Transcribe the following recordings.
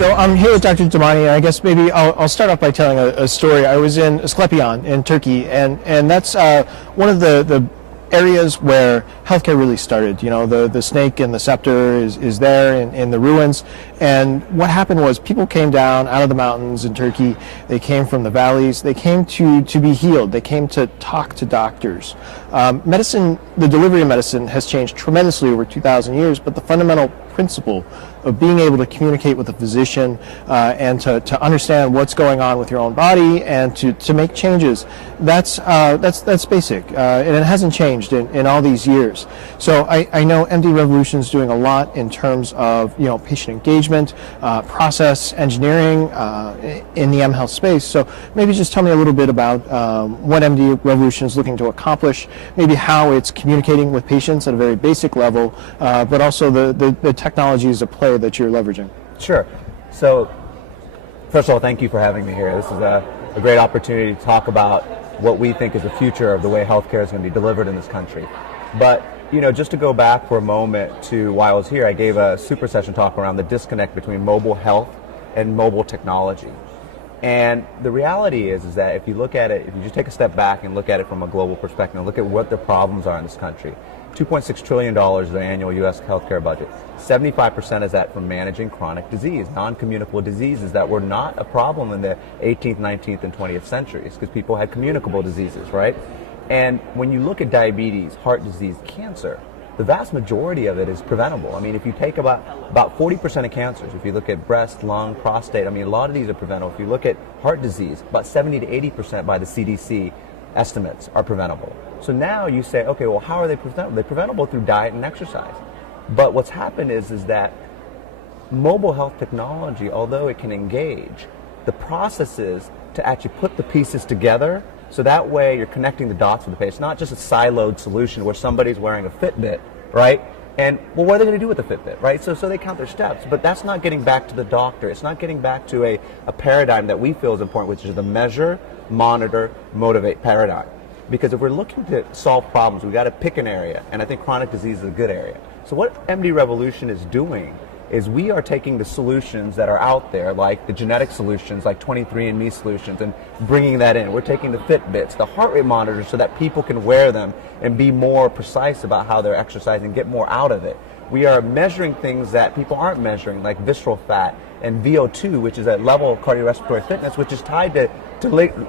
So I'm here with Dr. Damani, and I guess maybe I'll start off by telling a story. I was in Asclepion in Turkey, and that's one of the areas where healthcare really started. You know, the snake and the scepter is there in the ruins. And what happened was people came down out of the mountains in Turkey. They came from the valleys. They came to be healed. They came to talk to doctors. Medicine, the delivery of medicine has changed tremendously over 2,000 years, but the fundamental principle of being able to communicate with a physician and to understand what's going on with your own body and to make changes, that's basic, and it hasn't changed in all these years. So I know MD Revolution is doing a lot in terms of patient engagement, process engineering in the mHealth space. So maybe just tell me a little bit about what MD Revolution is looking to accomplish, maybe how it's communicating with patients at a very basic level, but also the technologies at play that you're leveraging. Sure. So first of all, thank you for having me here. This is a great opportunity to talk about what we think is the future of the way healthcare is going to be delivered in this country. But just to go back for a moment to why I was here, I gave a super session talk around the disconnect between mobile health and mobile technology. And the reality is that if you look at it, if you just take a step back and look at it from a global perspective and look at what the problems are in this country, $2.6 trillion is the annual U.S. healthcare budget. 75% is that from managing chronic disease, non-communicable diseases that were not a problem in the 18th, 19th, and 20th centuries because people had communicable diseases, right? And when you look at diabetes, heart disease, cancer, the vast majority of it is preventable. I mean, if you take about 40% of cancers, if you look at breast, lung, prostate, I mean, a lot of these are preventable. If you look at heart disease, about 70 to 80% by the CDC estimates are preventable. So now you say, okay, well, how are they preventable? They're preventable through diet and exercise. But what's happened is that mobile health technology, although it can engage, the processes to actually put the pieces together, so that way you're connecting the dots with the patient. It's not just a siloed solution where somebody's wearing a Fitbit, right? And, well, what are they going to do with the Fitbit, right? So they count their steps, but that's not getting back to the doctor. It's not getting back to a paradigm that we feel is important, which is the measure, monitor, motivate paradigm. Because if we're looking to solve problems, we've got to pick an area, and I think chronic disease is a good area. So what MD Revolution is doing is we are taking the solutions that are out there, like the genetic solutions, like 23andMe solutions, and bringing that in. We're taking the Fitbits, the heart rate monitors, so that people can wear them and be more precise about how they're exercising, get more out of it. We are measuring things that people aren't measuring, like visceral fat and VO2, which is a level of cardiorespiratory fitness, which is tied to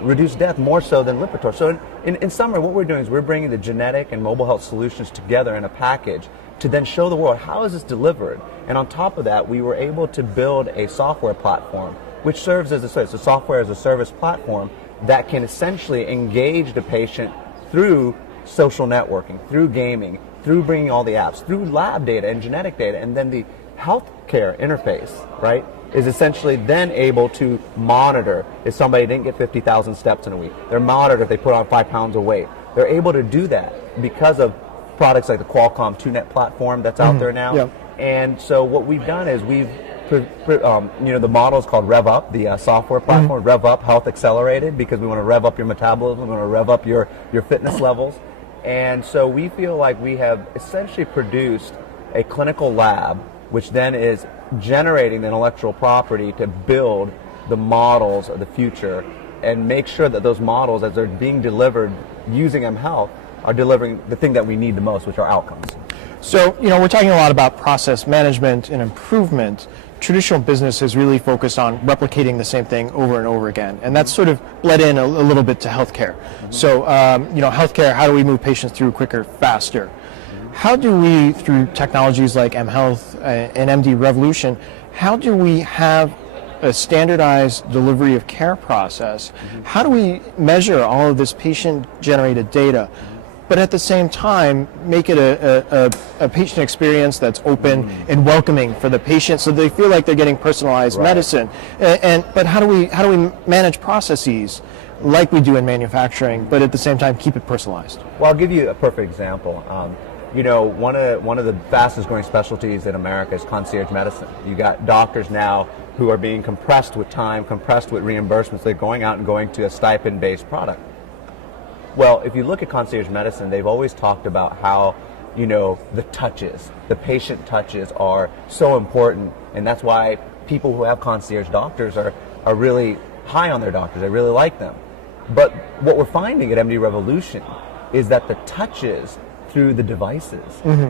reduce death more so than lipitor. So in summary, what we're doing is we're bringing the genetic and mobile health solutions together in a package to then show the world how is this delivered. And on top of that, we were able to build a software platform which serves as a software as a service platform that can essentially engage the patient through social networking, through gaming, through bringing all the apps, through lab data and genetic data, and then the healthcare interface, right, is essentially then able to monitor if somebody didn't get 50,000 steps in a week. They're monitored if they put on 5 pounds of weight. They're able to do that because of products like the Qualcomm 2Net platform that's out there now. Yep. And so what we've done is we've, the model is called Rev Up, the software platform, Rev Up Health Accelerated, because we want to rev up your metabolism, we want to rev up your fitness levels. And so we feel like we have essentially produced a clinical lab, which then is generating the intellectual property to build the models of the future and make sure that those models, as they're being delivered using mHealth, are delivering the thing that we need the most, which are outcomes. So, we're talking a lot about process management and improvement. Traditional business has really focused on replicating the same thing over and over again, and that's sort of bled in a little bit to healthcare. So, healthcare, how do we move patients through quicker, faster? How do we, through technologies like mHealth and MD Revolution, how do we have a standardized delivery of care process? How do we measure all of this patient-generated data, but at the same time make it a patient experience that's open and welcoming for the patient, so they feel like they're getting personalized medicine? But how do we manage processes like we do in manufacturing, but at the same time keep it personalized? Well, I'll give you a perfect example. One of the fastest growing specialties in America is concierge medicine. You got doctors now who are being compressed with time, compressed with reimbursements. They're going out and going to a stipend-based product. Well, if you look at concierge medicine, they've always talked about how, the touches, the patient touches are so important, and that's why people who have concierge doctors are really high on their doctors. They really like them. But what we're finding at MD Revolution is that the touches through the devices,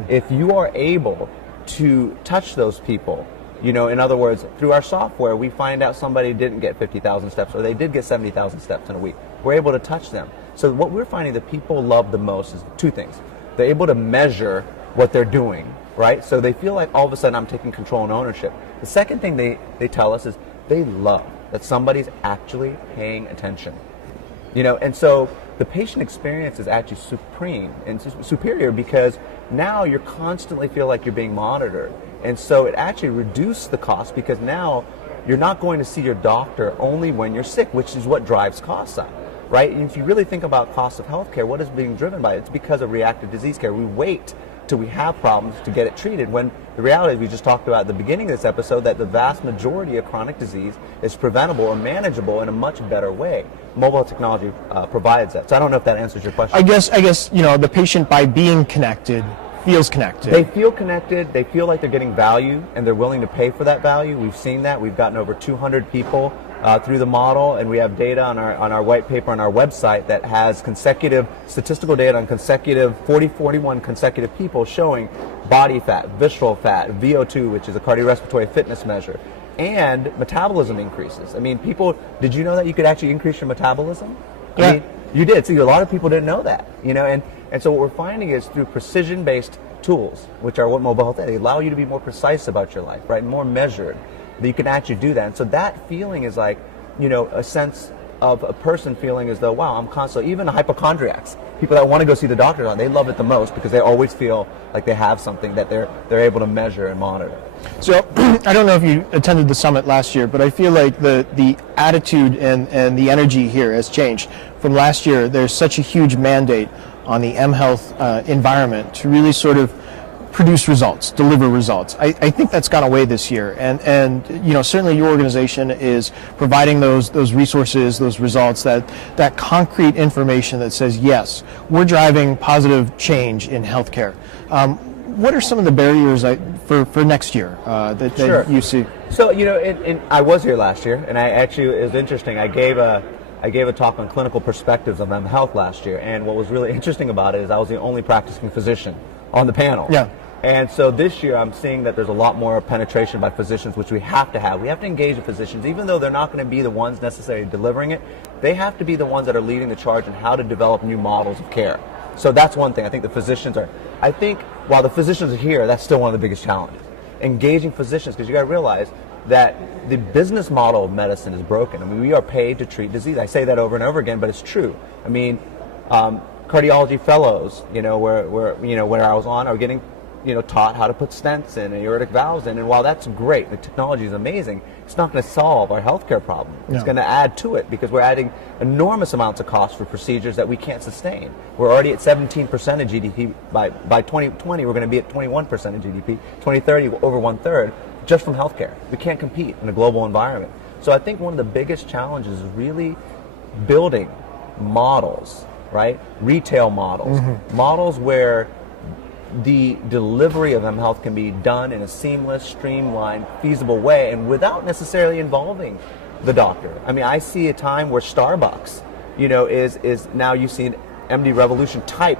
if you are able to touch those people, in other words, through our software, we find out somebody didn't get 50,000 steps or they did get 70,000 steps in a week. We're able to touch them. So what we're finding that people love the most is two things. They're able to measure what they're doing, right? So they feel like all of a sudden I'm taking control and ownership. The second thing they tell us is they love that somebody's actually paying attention. And so the patient experience is actually supreme and superior because now you constantly feel like you're being monitored. And so it actually reduces the cost because now you're not going to see your doctor only when you're sick, which is what drives costs up, right? And if you really think about cost of healthcare, what is being driven by it? It's because of reactive disease care. We wait till we have problems to get it treated, when the reality is, we just talked about at the beginning of this episode, that the vast majority of chronic disease is preventable or manageable in a much better way. Mobile technology provides that. So I don't know if that answers your question. I guess the patient, by being connected, feels connected. They feel connected. They feel like they're getting value, and they're willing to pay for that value. We've seen that. We've gotten over 200 people through the model, and we have data on our white paper on our website that has consecutive statistical data on 41 consecutive people showing body fat, visceral fat, VO2, which is a cardiorespiratory fitness measure, and metabolism increases. I mean, did you know that you could actually increase your metabolism? Yeah. I mean, you did. See, a lot of people didn't know that, and so what we're finding is through precision-based tools, which are what mobile health is, they allow you to be more precise about your life, right, more measured, that you can actually do that. And so that feeling is like, a sense of a person feeling as though, wow, I'm constantly, even hypochondriacs, people that want to go see the doctor, they love it the most because they always feel like they have something that they're able to measure and monitor. So I don't know if you attended the summit last year, but I feel like the attitude and the energy here has changed. From last year, there's such a huge mandate on the mHealth environment to really sort of produce results, deliver results. I think that's gone away this year, and certainly your organization is providing those resources, those results, that concrete information that says, yes, we're driving positive change in healthcare. What are some of the barriers for next year that Sure. you see? So I was here last year, and it was interesting. I gave a talk on clinical perspectives of mHealth last year, and what was really interesting about it is I was the only practicing physician on the panel. Yeah. And so this year I'm seeing that there's a lot more penetration by physicians, which we have to have. We have to engage the physicians, even though they're not going to be the ones necessarily delivering it. They have to be the ones that are leading the charge in how to develop new models of care. So that's one thing. I think the physicians are, while the physicians are here, that's still one of the biggest challenges. Engaging physicians, because you got to realize that the business model of medicine is broken. I mean, we are paid to treat disease. I say that over and over again, but it's true. I mean, cardiology fellows, where I was on, are getting, taught how to put stents in and aortic valves in. And while that's great, the technology is amazing, it's not going to solve our healthcare problem. It's going to add to it because we're adding enormous amounts of cost for procedures that we can't sustain. We're already at 17% of GDP. By 2020, we're going to be at 21% of GDP. 2030, over 1/3, just from healthcare. We can't compete in a global environment. So I think one of the biggest challenges is really building models, right? Retail models. Models where the delivery of mHealth can be done in a seamless, streamlined, feasible way and without necessarily involving the doctor. I mean, I see a time where Starbucks, is now you see an MD Revolution type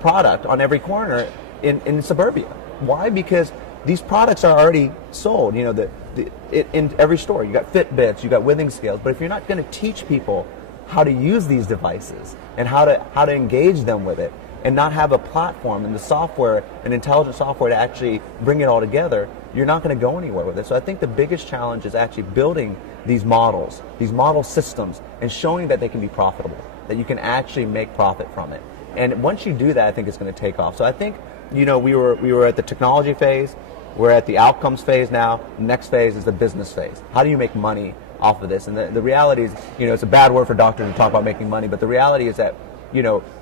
product on every corner in suburbia. Why? Because these products are already sold, in every store. You got Fitbits, you got Withing scales, but if you're not going to teach people how to use these devices and how to engage them with it, and not have a platform and the software, an intelligent software to actually bring it all together, you're not going to go anywhere with it. So I think the biggest challenge is actually building these models, these model systems, and showing that they can be profitable, that you can actually make profit from it. And once you do that, I think it's going to take off. So I think, we were at the technology phase, we're at the outcomes phase now. The next phase is the business phase. How do you make money off of this? And the reality is, it's a bad word for doctors to talk about making money, but the reality is that,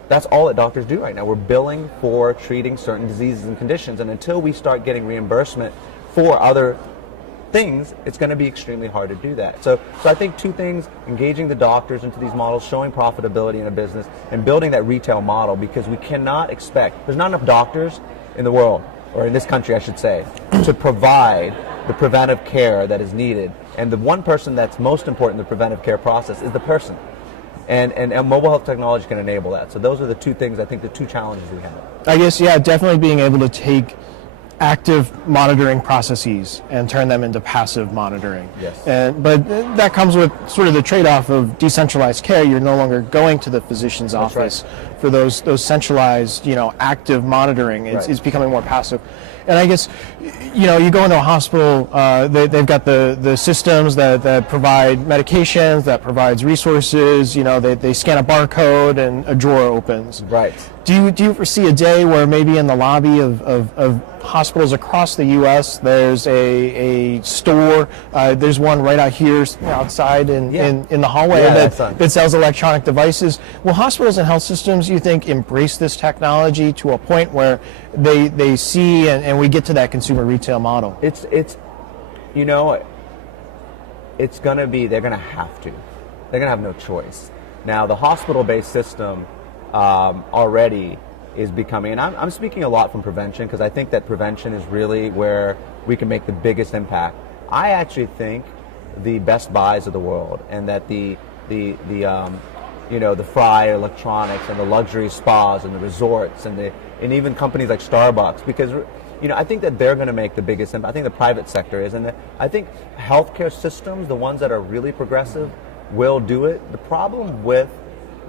that's all that doctors do right now. We're billing for treating certain diseases and conditions, and until we start getting reimbursement for other things, it's going to be extremely hard to do that. So I think two things: engaging the doctors into these models, showing profitability in a business, and building that retail model, because we cannot expect, there's not enough doctors in the world, or in this country I should say, to provide the preventive care that is needed. And the one person that's most important in the preventive care process is the person. And mobile health technology can enable that. So those are the two things, I think, the two challenges we have. I guess, yeah, definitely being able to take active monitoring processes and turn them into passive monitoring. Yes. But that comes with sort of the trade-off of decentralized care. You're no longer going to the physician's office for those centralized, active monitoring. It's becoming more passive. And I guess, you go into a hospital, they've got the systems that provide medications, that provides resources, they scan a barcode and a drawer opens. Right. Do you foresee a day where maybe in the lobby of hospitals across the U.S. there's a store, there's one right out here outside in the hallway that sells electronic devices? Will hospitals and health systems, you think, embrace this technology to a point where they see and we get to that consumer retail model? It's going to be, they're going to have to. They're going to have no choice. Now, the hospital-based system already is becoming, and I'm speaking a lot from prevention because I think that prevention is really where we can make the biggest impact. I actually think the Best Buys of the world and that the Fry Electronics and the luxury spas and the resorts and even companies like Starbucks, because I think that they're going to make the biggest impact. I think the private sector is, and I think healthcare systems, the ones that are really progressive, will do it. The problem with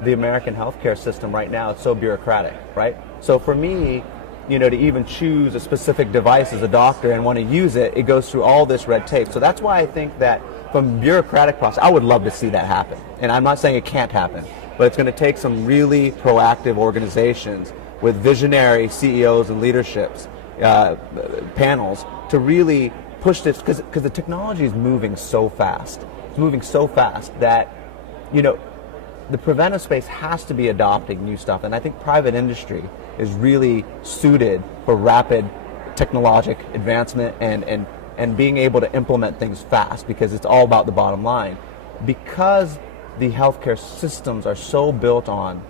the American healthcare system right now, it's so bureaucratic, right? So for me, to even choose a specific device as a doctor and want to use it, it goes through all this red tape. So that's why I think that from bureaucratic process, I would love to see that happen. And I'm not saying it can't happen, but it's going to take some really proactive organizations with visionary CEOs and leaderships, panels, to really push this, because the technology is moving so fast. It's moving so fast that, the preventive space has to be adopting new stuff, and I think private industry is really suited for rapid technologic advancement and being able to implement things fast, because it's all about the bottom line. Because the healthcare systems are so built on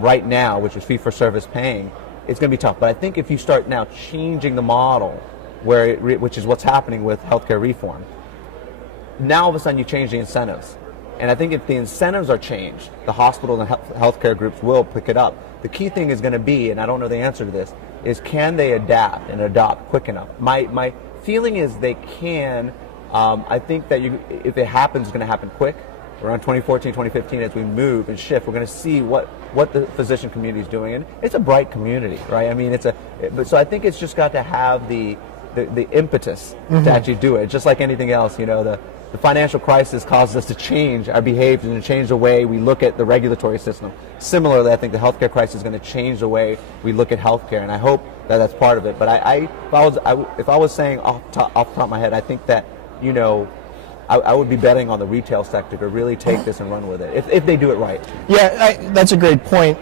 right now, which is fee-for-service paying, it's going to be tough. But I think if you start now changing the model, which is what's happening with healthcare reform, now all of a sudden you change the incentives. And I think if the incentives are changed, the hospital and healthcare groups will pick it up. The key thing is going to be, and I don't know the answer to this, is can they adapt and adopt quick enough? My feeling is they can. I think that if it happens, it's going to happen quick. Around 2014, 2015, as we move and shift, we're going to see what the physician community is doing. And it's a bright community, right? I mean, so I think it's just got to have the impetus to actually do it. Just like anything else, the financial crisis causes us to change our behavior and to change the way we look at the regulatory system. Similarly, I think the healthcare crisis is going to change the way we look at healthcare, and I hope that that's part of it. But if I was saying off the top of my head, I think that I would be betting on the retail sector to really take this and run with it if they do it right. Yeah, that's a great point.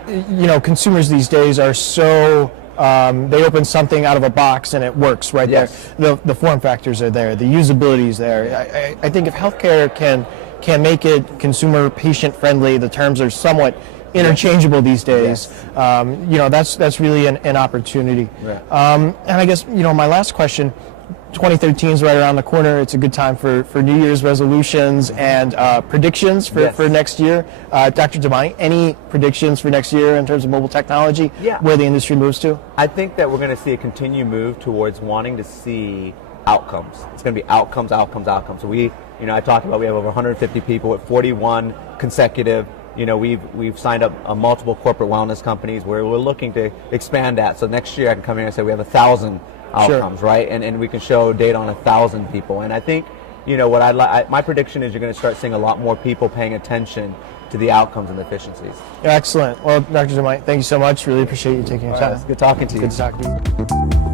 Consumers these days are so. They open something out of a box and it works right there. The form factors are there. The usability is there. I think if healthcare can make it consumer patient friendly, the terms are somewhat interchangeable these days. That's really an opportunity. And I guess my last question. 2013 is right around the corner. It's a good time for New Year's resolutions and predictions for next year. Dr. Damani, any predictions for next year in terms of mobile technology, where the industry moves to? I think that we're going to see a continued move towards wanting to see outcomes. It's going to be outcomes. So I talked about we have over 150 people with 41 consecutive. We've signed up multiple corporate wellness companies where we're looking to expand that. So next year I can come here and say we have 1,000 outcomes, right? And we can show data on 1,000 people. And I think, my prediction is you're going to start seeing a lot more people paying attention to the outcomes and efficiencies. Excellent. Well, Dr. Damani, thank you so much. Really appreciate you taking your time. It's good talking to you. Good to talk to you.